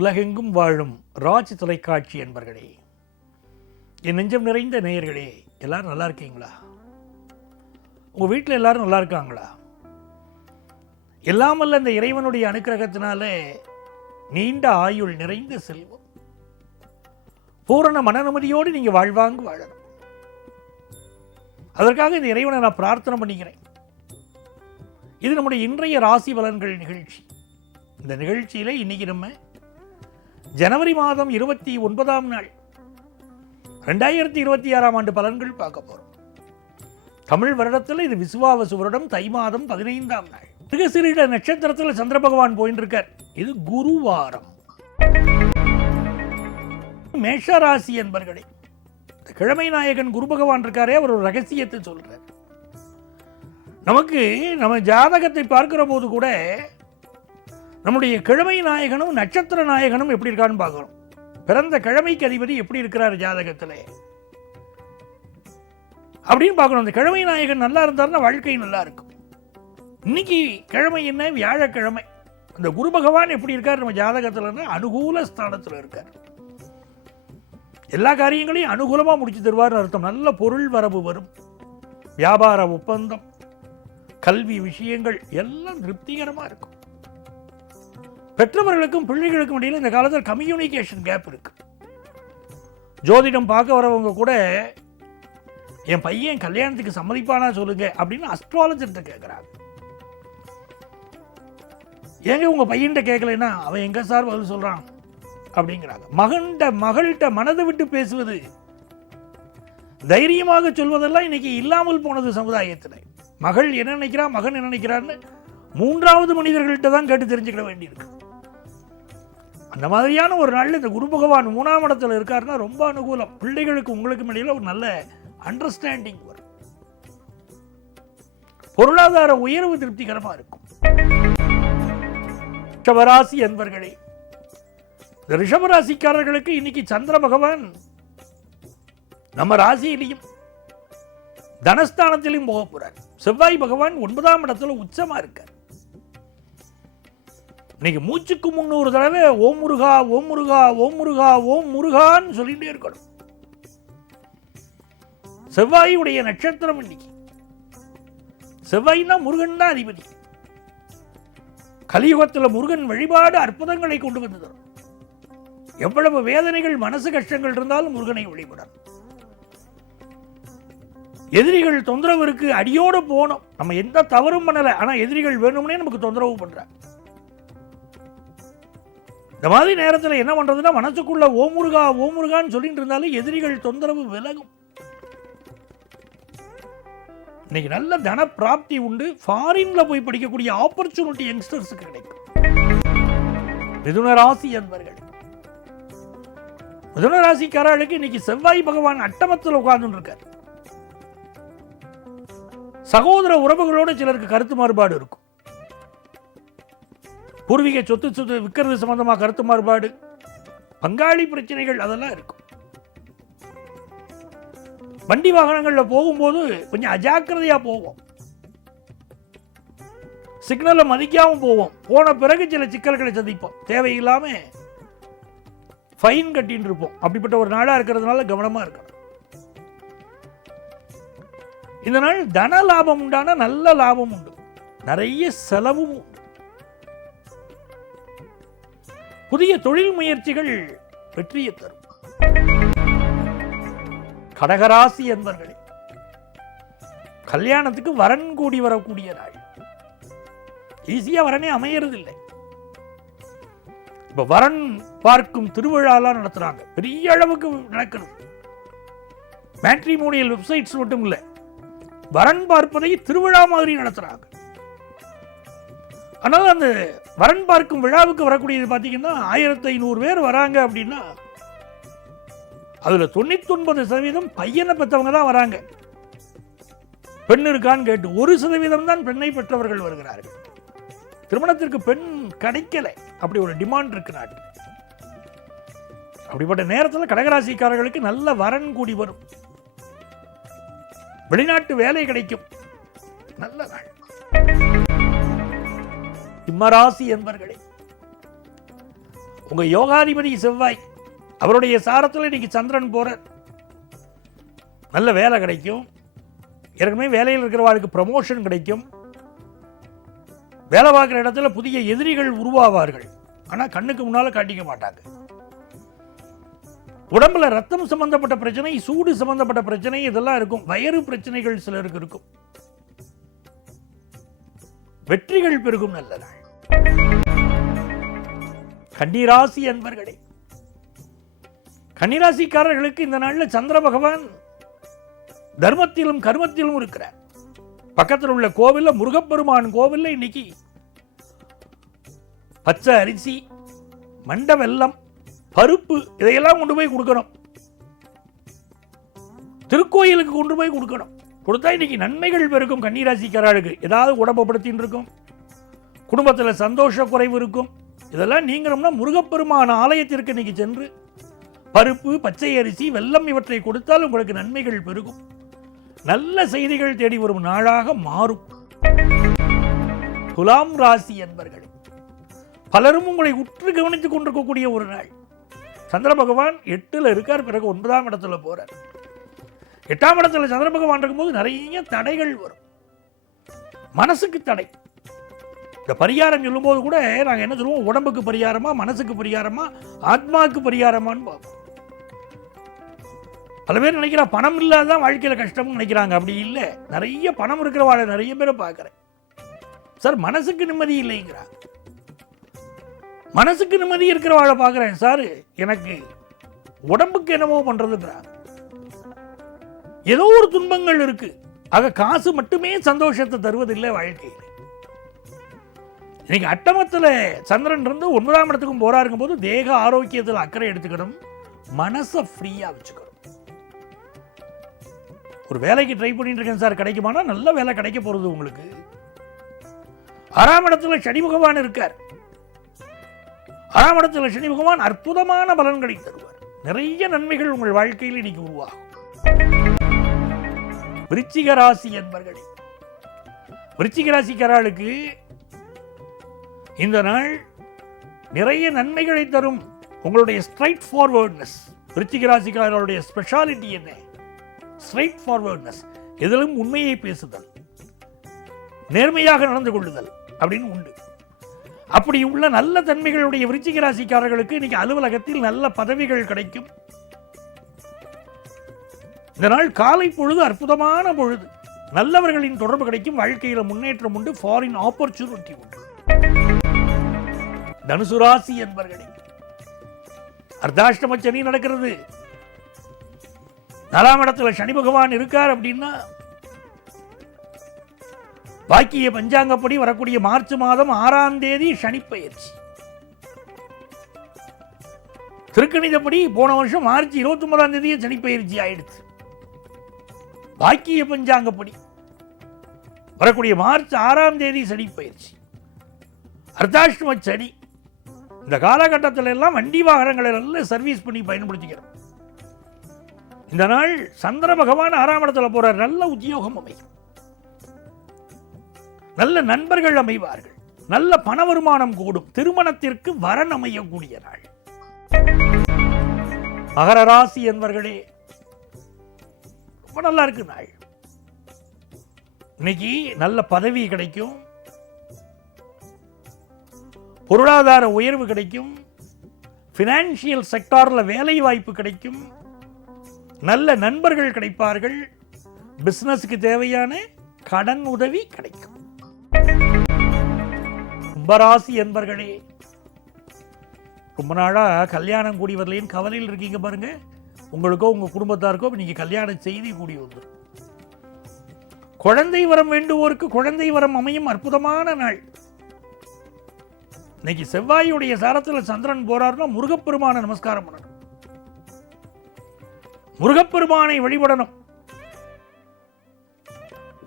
உலகெங்கும் வாழும் ராஜ் தொலைக்காட்சி என்பர்களே, என் நெஞ்சம் நிறைந்த நேயர்களே, எல்லாரும் நல்லா இருக்கீங்களா? உங்கள் வீட்டில் எல்லாரும் நல்லா இருக்காங்களா? எல்லாமல்ல இந்த இறைவனுடைய அனுக்கிரகத்தினால நீண்ட ஆயுள், நிறைந்த செல்வம், பூரண மனநிம்மதியோடு நீங்கள் வாழ்வாங்கு வாழணும். அதற்காக இந்த இறைவனை நான் பிரார்த்தனை பண்ணிக்கிறேன். இது நம்முடைய இன்றைய ராசி பலன்கள் நிகழ்ச்சி. இந்த நிகழ்ச்சியில் இன்னைக்கு நம்ம ஜனவரி மாதம் 29ஆம் நாள் 2026ஆம் ஆண்டு பலன்கள் பார்க்க போறோம். தமிழ் வருடத்தில் இது விசுவாவசு வருடம், தை மாதம் 15ஆம் நாள். மிருகசீரிட நட்சத்திரத்தில் சந்திர பகவான் போயிட்டு இருக்கார். இது குருவாரம். மேஷராசி என்பர்களே, கிழமை நாயகன் குரு பகவான் இருக்காரே, அவர் ஒரு ரகசியத்தை சொல்றார். நமக்கு நம்ம ஜாதகத்தை பார்க்கிற போது கூட நம்முடைய கிழமை நாயகனும் நட்சத்திர நாயகனும் எப்படி இருக்கான்னு பார்க்கணும். பிறந்த கிழமைக்கு அதிபதி எப்படி இருக்கிறார் ஜாதகத்தில் அப்படின்னு பார்க்கணும். அந்த கிழமை நாயகன் நல்லா இருந்தாருன்னா வாழ்க்கை நல்லா இருக்கும். இன்னைக்கு கிழமை என்ன? வியாழக்கிழமை. அந்த குரு பகவான் எப்படி இருக்கார் நம்ம ஜாதகத்தில்? அனுகூல ஸ்தானத்தில் இருக்கார். எல்லா காரியங்களையும் அனுகூலமாக முடிச்சு தருவார்னு அர்த்தம். நல்ல பொருள் வரவு வரும், வியாபார ஒப்பந்தம், கல்வி விஷயங்கள் எல்லாம் திருப்திகரமாக இருக்கும். பெற்றவர்களுக்கும் பிள்ளைகளுக்கும் இடையில் இந்த காலத்தில் கம்யூனிகேஷன் கேப் இருக்கு. ஜோதிடம் பார்க்க வரவங்க கூட என் பையன் கல்யாணத்துக்கு சம்மதிப்பானா சொல்லுங்க அப்படின்னு அஸ்ட்ராலஜர்கிட்ட கேட்குறாங்க. ஏங்க உங்க பையன்கிட்ட கேட்கலன்னா அவன் எங்க சார் பதில் சொல்றான் அப்படிங்கிறாங்க. மகள்கிட்ட மனதை விட்டு பேசுவது, தைரியமாக சொல்வதெல்லாம் இன்னைக்கு இல்லாமல் போனது சமுதாயத்தில். மகள் என்ன நினைக்கிறா, மகன் என்ன நினைக்கிறான்னு மூன்றாவது மனிதர்கள்ட்ட தான் கேட்டு தெரிஞ்சுக்கிட வேண்டியிருக்கு. அந்த மாதிரியான ஒரு நாள் இந்த குரு பகவான் 3ஆம் இடத்துல இருக்காருன்னா ரொம்ப அனுகூலம். பிள்ளைகளுக்கு உங்களுக்கும் இடையில ஒரு நல்ல அண்டர்ஸ்டாண்டிங் வரும். பொருளாதார உயர்வு திருப்திகரமா இருக்கும். ரிஷபராசி என்பர்களே, இந்த ரிஷபராசிக்காரர்களுக்கு இன்னைக்கு சந்திர பகவான் நம்ம ராசியிலையும் தனஸ்தானத்திலையும் போக போறார். செவ்வாய் பகவான் 9ஆம் இடத்துல உச்சமா இருக்கார். இன்னைக்கு மூச்சுக்கு 300 தடவை ஓம் முருகா, ஓம் முருகா, ஓம் முருகா, ஓம் முருகான்னு சொல்லிட்டே இருக்கணும். செவ்வாயுடைய நட்சத்திரம் இன்னைக்கு. செவ்வாய்னா முருகன் தான் அதிபதி. கலியுகத்தில் முருகன் வழிபாடு அற்புதங்களை கொண்டு வந்து தரும். எவ்வளவு வேதனைகள், மனசு கஷ்டங்கள் இருந்தாலும் முருகனை வழிபடணும். எதிரிகள் தொந்தரவு இருக்கு, அடியோடு போனோம். நம்ம எந்த தவறும் பண்ணல, ஆனா எதிரிகள் வேணும்னே நமக்கு தொந்தரவு பண்ற. இந்த மாதிரி நேரத்தில் என்ன பண்றதுன்னா, மனசுக்குள்ள ஓம் முருகா, ஓம் முருகான்னு சொல்லிட்டு இருந்தாலும் எதிரிகள் தொந்தரவு விலகும். இன்னைக்கு நல்ல தன பிராப்தி உண்டு. ஃபாரின்ல போய் படிக்கக்கூடிய ஆப்பர்ச்சுனிட்டி யங்ஸ்டர்ஸுக்கு கிடைக்கும். மிதுன ராசி என்பர்கள், மிதுன ராசிக்காரர்களுக்கு இன்னைக்கு செவ்வாய் பகவான் அட்டமத்தில் உட்கார்ந்து இருக்கார். சகோதர உறவுகளோடு சிலருக்கு கருத்து மாறுபாடு இருக்கும். பூர்வீக சொத்து விற்கிறது சம்பந்தமா கருத்து மாறுபாடு, பங்காளி பிரச்சனைகள் அதெல்லாம் இருக்கும். வண்டி வாகனங்கள்ல போகும்போது கொஞ்சம் அஜாக்கிரதையா போவோம். சிக்னலை மதிக்காம போவோம். போன பிறகு சில சிக்கல்களை சந்திப்போம். தேவையில்லாம ஃபைன் கட்டின்னு இருப்போம். அப்படிப்பட்ட ஒரு நாளா இருக்கிறதுனால கவனமா இருக்கணும். இந்த நாள் தன லாபம் உண்டான நல்ல லாபம் உண்டு, நிறைய செலவும் உண்டு. புதிய தொழில் முயற்சிகள் வெற்றியை தரும். கடகராசி என்பர்களே, கல்யாணத்துக்கு வரன் கூடி வரக்கூடிய நாள். ஈஸியா வரனே அமையறது இல்லை. இப்ப வரன் பார்க்கும் திருவிழாலாம் நடத்துறாங்க, பெரிய அளவுக்கு நடக்கிறது. மேட்ரிமோனியல் வெப்சைட்ஸ் மட்டும் இல்லை, வரன் பார்ப்பதை திருவிழா மாதிரி நடத்துறாங்க. ஆனால் அந்த வரன் பார்க்கும் விழாவுக்கு வரக்கூடியது பார்த்தீங்கன்னா 1500 பேர் வராங்க அப்படின்னா அதுல 99% பையனை பெற்றவங்க தான் வராங்க. பெண் இருக்கான்னு கேட்டு 1% தான் பெண்ணை பெற்றவர்கள் வருகிறார்கள். திருமணத்திற்கு பெண் கிடைக்கல, அப்படி ஒரு டிமாண்ட் இருக்கு நாட்டில். அப்படிப்பட்ட நேரத்தில் கடகராசிக்காரர்களுக்கு நல்ல வரன் கூடி வரும். வெளிநாட்டு வேலை கிடைக்கும். நல்ல நாள். சிம்மராசி என்பர்களே, உங்க யோகாதிபதி செவ்வாய், அவருடைய சாரத்தில் இன்னைக்கு சந்திரன் போற, நல்ல வேலை கிடைக்கும். ஏற்கனவே வேலையில் இருக்கிறவர்களுக்கு ப்ரமோஷன் கிடைக்கும். வேலை பார்க்குற இடத்துல புதிய எதிரிகள் உருவாவார்கள். ஆனால் கண்ணுக்கு முன்னால் காட்டிக்க மாட்டாங்க. உடம்புல ரத்தம் சம்பந்தப்பட்ட பிரச்சனை, சூடு சம்பந்தப்பட்ட பிரச்சனை இதெல்லாம் இருக்கும். வயிறு பிரச்சனைகள் சிலருக்கு இருக்கும். வெற்றிகள் பெருகும். நல்ல நாள். கன்னிராசி அன்பர்களே, கன்னிராசிக்காரர்களுக்கு இந்த நாளில் சந்திர பகவான் தர்மத்திலும் கர்மத்திலும் இருக்கிறார். பக்கத்தில் உள்ள கோவில்ல, முருகப்பெருமான் கோவில்ல இன்னைக்கு பச்சை அரிசி, மண்ட வெல்லம், பருப்பு இதையெல்லாம் கொண்டு போய் கொடுக்கணும். திருக்கோயிலுக்கு கொண்டு போய் கொடுக்கணும். கொடுத்தா இன்னைக்கு நன்மைகள் பெருக்கும். கன்னிராசிக்காரர்களுக்கு ஏதாவது உடம்புப்படுத்தின்னு இருக்கும், குடும்பத்தில் சந்தோஷ குறைவு இருக்கும். இதெல்லாம் நீங்கணும்னா முருகப்பெருமான ஆலயத்திற்கு இன்னைக்கு சென்று பருப்பு, பச்சை அரிசி, வெல்லம் இவற்றை கொடுத்தால் உங்களுக்கு நன்மைகள் பெருகும். நல்ல செய்திகள் தேடி வரும் நாளாக மாறும். துலாம் ராசி என்பர்கள் பலரும் உங்களை உற்று கவனித்துக் கொண்டிருக்கக்கூடிய ஒரு நாள். சந்திர பகவான் 8ல் இருக்கார், பிறகு 9ஆம் இடத்துல போறார். 8ஆம் இடத்துல சந்திர பகவான் இருக்கும்போது நிறைய தடைகள் வரும். மனசுக்கு தடை. இந்த பரிகாரம் சொல்லும்போது கூட நாங்கள் என்ன சொல்லுவோம், உடம்புக்கு பரிகாரமா, மனசுக்கு பரிகாரமா, ஆத்மாவுக்கு பரிகாரமான்னு பார்ப்போம். பல பேர் நினைக்கிறா பணம் இல்லாதான் வாழ்க்கையில் கஷ்டம்னு நினைக்கிறாங்க. அப்படி இல்லை. நிறைய பணம் இருக்கிறவாழ நிறைய பேரை பார்க்குறேன். சார் மனசுக்கு நிம்மதி இல்லைங்கிறா. மனசுக்கு நிம்மதி இருக்கிறவாழ பார்க்குறேன். சார் எனக்கு உடம்புக்கு என்னவோ பண்ணுறதுங்கிறா. ஏதோ ஒரு துன்பங்கள் இருக்கு. ஆக காசு மட்டுமே சந்தோஷத்தை தருவதில்லை வாழ்க்கையில். இன்னைக்கு அட்டமத்தில் சந்திரன் இருந்து 9ஆம் இடத்துக்கும் போறாருக்கும் போது தேக ஆரோக்கியத்தில் அக்கறை எடுத்துக்கணும். மனசை ஃப்ரீயாக வச்சுக்கணும். ஒரு வேலைக்கு ட்ரை பண்ணிட்டு இருக்கேன் சார், கிடைக்குமானா நல்ல வேலை கிடைக்க போறது உங்களுக்கு. 6ஆம் இடத்துல சனி பகவான் இருக்கார். 6ஆம் இடத்துல சனி பகவான் அற்புதமான பலன்களை தருவார். நிறைய நன்மைகள் உங்கள் வாழ்க்கையில் இன்னைக்கு உருவாகும். விருச்சிக ராசி என்பர்களே, விருச்சிக ராசிக்காரர்களுக்கு இந்த நாள் நிறைய நன்மைகளை தரும். உங்களுடைய ஸ்ட்ரைட் ஃபார்வர்ட்னஸ். விருச்சிக ராசிக்காரர்களுடைய ஸ்பெஷாலிட்டி என்ன? Straight forwardness. எதிலும் உண்மையை பேசுதல், நேர்மையாக நடந்து கொள்ளுதல் அப்படின்னு உண்டு. அப்படி உள்ள நல்ல தன்மைகளுடைய விருச்சிக ராசிக்காரர்களுக்கு இன்னைக்கு அலுவலகத்தில் நல்ல பதவிகள் கிடைக்கும். இந்த நாள் காலை பொழுது அற்புதமான பொழுது. நல்லவர்களின் தொடர்பு கிடைக்கும். வாழ்க்கையில் முன்னேற்றம் உண்டு. ஃபாரின் ஆப்பர்ச்சுனிட்டி உண்டு. தனுசு ராசி என்பர்களே, அர்த்தாஷ்டம சனி நடக்கிறது. 4ஆம் இடத்துல சனி பகவான் இருக்கார். அப்படின்னா வாக்கிய பஞ்சாங்கப்படி வரக்கூடிய மார்ச் மாதம் 6ஆம் தேதி சனி பெயர்ச்சி. திருக்கணிதப்படி போன வருஷம் மார்ச் 29ஆம் தேதியே சனி பெயர்ச்சி ஆயிடுச்சு. வாக்கிய பஞ்சாங்கப்படி வரக்கூடிய மார்ச் 6ஆம் தேதி சனி பெயர்ச்சி. அர்த்தாஷ்டம சனி. இந்த காலகட்டத்தில் எல்லாம் வண்டி வாகனங்களை நல்ல சர்வீஸ் பண்ணி பயன்படுத்திக்கிறோம். இந்த நாள் சந்திர பகவான் 6ஆம் இடத்துல போறார். நல்ல உத்தியோகம் அமையும். நல்ல நண்பர்கள் அமைவார்கள். நல்ல பண வருமானம் கூடும். திருமணத்திற்கு வரன் அமையக்கூடிய நாள். மகர ராசி என்பர்களே, ரொம்ப நல்லா இருக்கு நாள். இன்னைக்கு நல்ல பதவி கிடைக்கும். பொருளாதார உயர்வு கிடைக்கும். பினான்சியல் செக்டார்ல வேலை வாய்ப்பு கிடைக்கும். நல்ல நண்பர்கள் கிடைப்பார்கள். பிசினஸ்க்கு தேவையான கடன் உதவி கிடைக்கும். கும்பராசி என்பர்களே, ரொம்ப நாளா கல்யாணம் கூடி வரலைன்னு கவலையில் இருக்கீங்க பாருங்க. உங்களுக்கோ உங்க குடும்பத்தாருக்கோ நீங்க கல்யாண செய்தி கூடி வந்து குழந்தை வரம் வேண்டுவோருக்கு குழந்தை வரம் அமையும். அற்புதமான நாள். இன்னைக்கு செவ்வாயுடைய சாரத்தில் சந்திரன் போறாருன்னா முருகப்பெருமான நமஸ்காரம் பண்ணணும். முருகப்பெருமானை வழிபடணும்.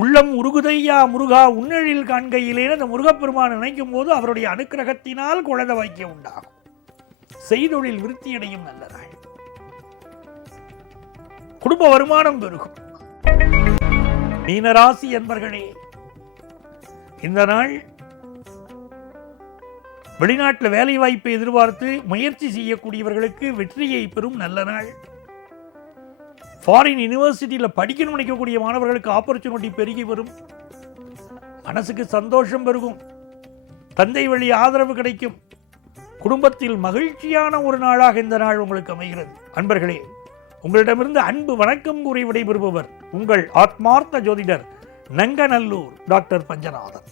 உள்ளம் உருகுதையா முருகா உன்னழில் காண்கையிலே அந்த முருகப்பெருமான் நினைக்கும் போது அவருடைய அனுக்கிரகத்தினால் குழந்தை வாக்கியம் உண்டாகும். செய்தொழில் விருத்தியடையும். நல்ல நாள். குடும்ப வருமானம் பெருகும். மீனராசி என்பர்களே, இந்த நாள் வெளிநாட்டில் வேலை வாய்ப்பை எதிர்பார்த்து முயற்சி செய்யக்கூடியவர்களுக்கு வெற்றியை பெறும் நல்ல நாள். ஃபாரின் யூனிவர்சிட்டியில் படிக்கணும் நினைக்கக்கூடிய மாணவர்களுக்கு ஆப்பர்ச்சுனிட்டி பெருகி வரும். மனசுக்கு சந்தோஷம் பெருகும். தந்தை வழி ஆதரவு கிடைக்கும். குடும்பத்தில் மகிழ்ச்சியான ஒரு நாளாக இந்த நாள் உங்களுக்கு அமைகிறது. அன்பர்களே, உங்களிடமிருந்து அன்பு வணக்கம் கூறி விடைபெறுபவர் உங்கள் ஆத்மார்த்த ஜோதிடர் நங்கநல்லூர் டாக்டர் பஞ்சநாதன்.